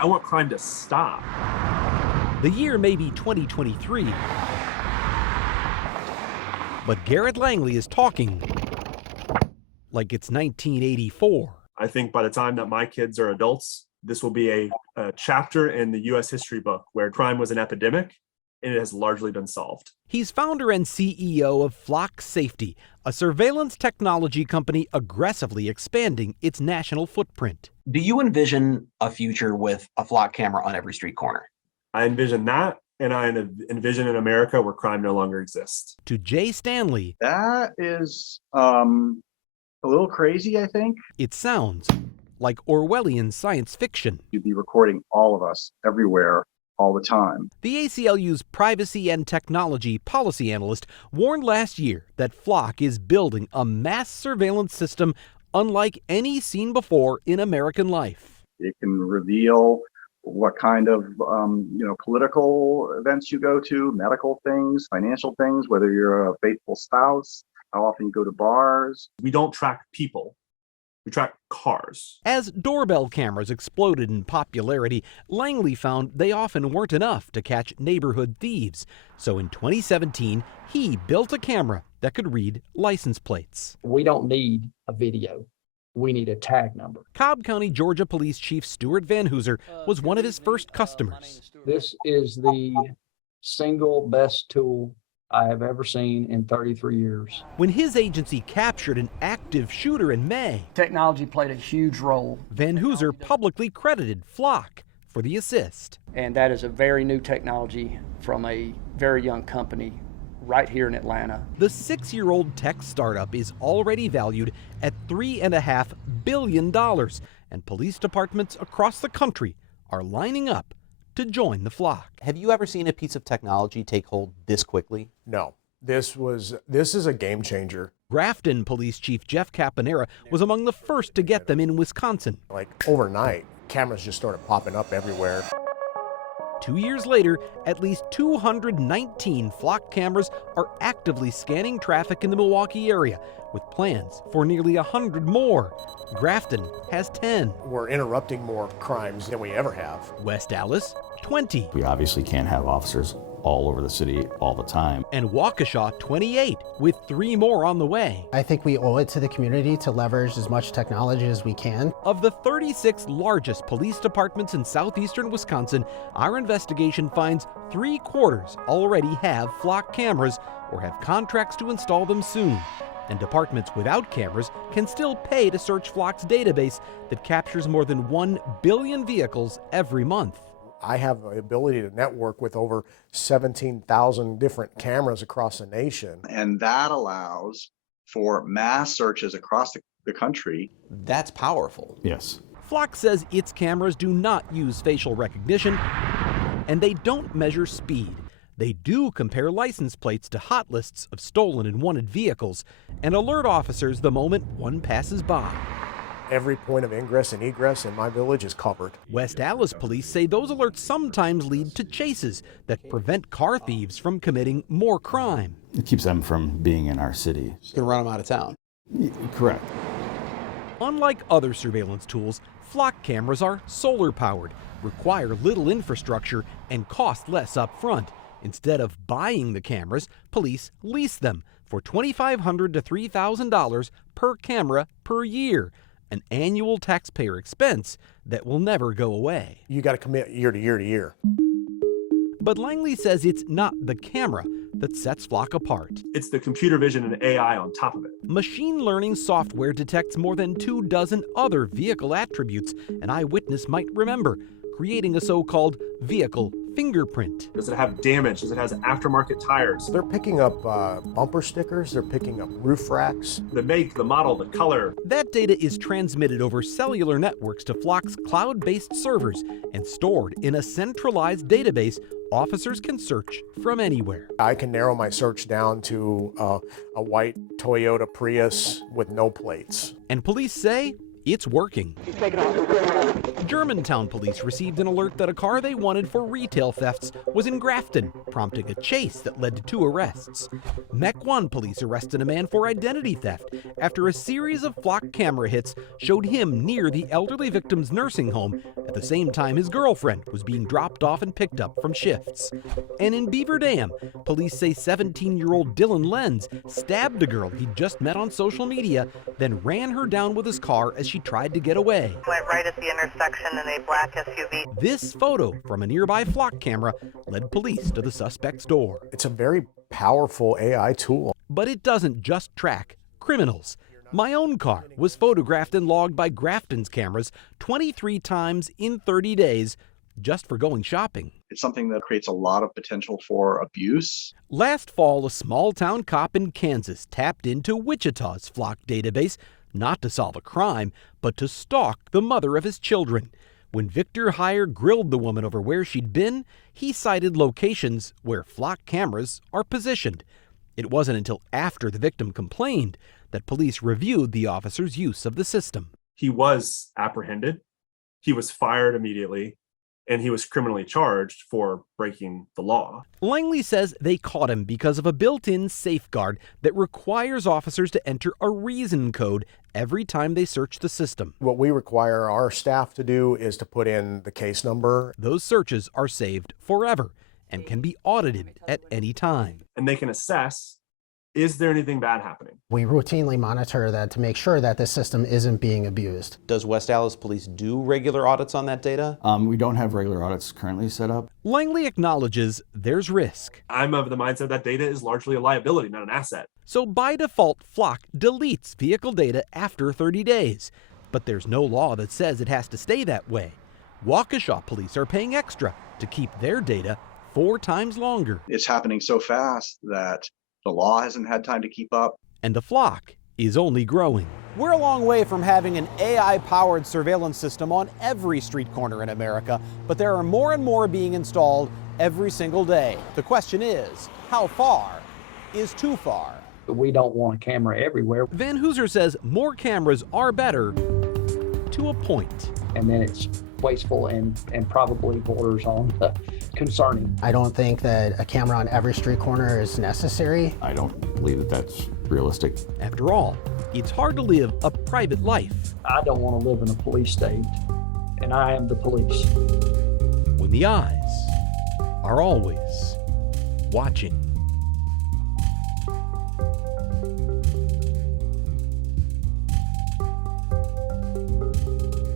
I want crime to stop. The year may be 2023, but Garrett Langley is talking like it's 1984. I think by the time that my kids are adults, this will be a chapter in the U.S. history book where crime was an epidemic and it has largely been solved. He's founder and CEO of FOX Safety, a surveillance technology company aggressively expanding its national footprint. Do you envision a future with a flock camera on every street corner? I envision that, and I envision an America where crime no longer exists. To Jay Stanley, that is a little crazy, I think. It sounds like Orwellian science fiction. You'd be recording all of us everywhere all the time. The ACLU's privacy and technology policy analyst warned last year that Flock is building a mass surveillance system unlike any seen before in American life. It can reveal what kind of political events you go to, medical things, financial things, whether you're a faithful spouse, how often you go to bars. We don't track people. We track cars. As doorbell cameras exploded in popularity, Langley found they often weren't enough to catch neighborhood thieves. So in 2017, he built a camera that could read license plates. We don't need a video. We need a tag number. Cobb County, Georgia Police Chief Stuart Van Hooser was one of his first customers. This is the single best tool I have ever seen in 33 years. When his agency captured an active shooter in May, Technology played a huge role. Van Hooser publicly credited Flock for the assist. And that is a very new technology from a very young company right here in Atlanta. The 6-year-old tech startup is already valued at $3.5 billion, and police departments across the country are lining up to join the flock. Have you ever seen a piece of technology take hold this quickly? No. This is a game changer. Grafton Police Chief Jeff Caponera was among the first to get them in Wisconsin. Like overnight, cameras just started popping up everywhere. 2 years later, at least 219 flock cameras are actively scanning traffic in the Milwaukee area, with plans for nearly 100 more. Grafton has 10. We're interrupting more crimes than we ever have. West Allis, 20. We obviously can't have officers all over the city all the time. And Waukesha, 28, with 3 more on the way. I think we owe it to the community to leverage as much technology as we can. Of the 36 largest police departments in southeastern Wisconsin, our investigation finds 3/4 already have flock cameras or have contracts to install them soon. And departments without cameras can still pay to search Flock's database that captures more than 1 billion vehicles every month. I have the ability to network with over 17,000 different cameras across the nation. And that allows for mass searches across the country. That's powerful. Yes. Flock says its cameras do not use facial recognition, and they don't measure speed. They do compare license plates to hot lists of stolen and wanted vehicles and alert officers the moment one passes by. Every point of ingress and egress in my village is covered. West Allis police say those alerts sometimes lead to chases that prevent car thieves from committing more crime. It keeps them from being in our city. It's going to run them out of town. Correct. Unlike other surveillance tools, flock cameras are solar powered, require little infrastructure, and cost less up front. Instead of buying the cameras, police lease them for $2,500 to $3,000 per camera per year, an annual taxpayer expense that will never go away. You got to commit year to year to year. But Langley says it's not the camera that sets Flock apart. It's the computer vision and AI on top of it. Machine learning software detects more than 24 other vehicle attributes an eyewitness might remember, creating a so-called vehicle fingerprint. Does it have damage? Does it have aftermarket tires? They're picking up bumper stickers, they're picking up roof racks. The make, the model, the color. That data is transmitted over cellular networks to Flock's cloud-based servers and stored in a centralized database officers can search from anywhere. I can narrow my search down to a white Toyota Prius with no plates. And police say It's working. Germantown police received an alert that a car they wanted for retail thefts was in Grafton, prompting a chase that led to 2 arrests. Mequon police arrested a man for identity theft after a series of flock camera hits showed him near the elderly victim's nursing home at the same time his girlfriend was being dropped off and picked up from shifts. And in Beaver Dam, police say 17-year-old Dylan Lenz stabbed a girl he'd just met on social media, then ran her down with his car as she tried to get away. Went right at the intersection in a black SUV. This photo from a nearby flock camera led police to the suspect's door. It's a very powerful AI tool. But it doesn't just track criminals. My own car was photographed and logged by Grafton's cameras 23 times in 30 days just for going shopping. It's something that creates a lot of potential for abuse. Last fall, a small-town cop in Kansas tapped into Wichita's flock database not to solve a crime, but to stalk the mother of his children. When Victor Heyer grilled the woman over where she'd been, he cited locations where flock cameras are positioned. It wasn't until after the victim complained that police reviewed the officer's use of the system. He was apprehended, he was fired immediately, and he was criminally charged for breaking the law. Langley says they caught him because of a built-in safeguard that requires officers to enter a reason code every time they search the system. What we require our staff to do is to put in the case number. Those searches are saved forever and can be audited at any time. And they can assess, is there anything bad happening? We routinely monitor that to make sure that the system isn't being abused. Does West Dallas Police do regular audits on that data? We don't have regular audits currently set up. Langley acknowledges there's risk. I'm of the mindset that data is largely a liability, not an asset. So by default, Flock deletes vehicle data after 30 days. But there's no law that says it has to stay that way. Waukesha police are paying extra to keep their data 4 times longer. It's happening so fast that the law hasn't had time to keep up. And the flock is only growing. We're a long way from having an AI-powered surveillance system on every street corner in America, but there are more and more being installed every single day. The question is, how far is too far? We don't want a camera everywhere. Van Hooser says more cameras are better to a point. And then it's wasteful and probably borders on concerning. I don't think that a camera on every street corner is necessary. I don't believe that that's realistic. After all, it's hard to live a private life I don't want to live in a police state, and I am the police. when the eyes are always watching.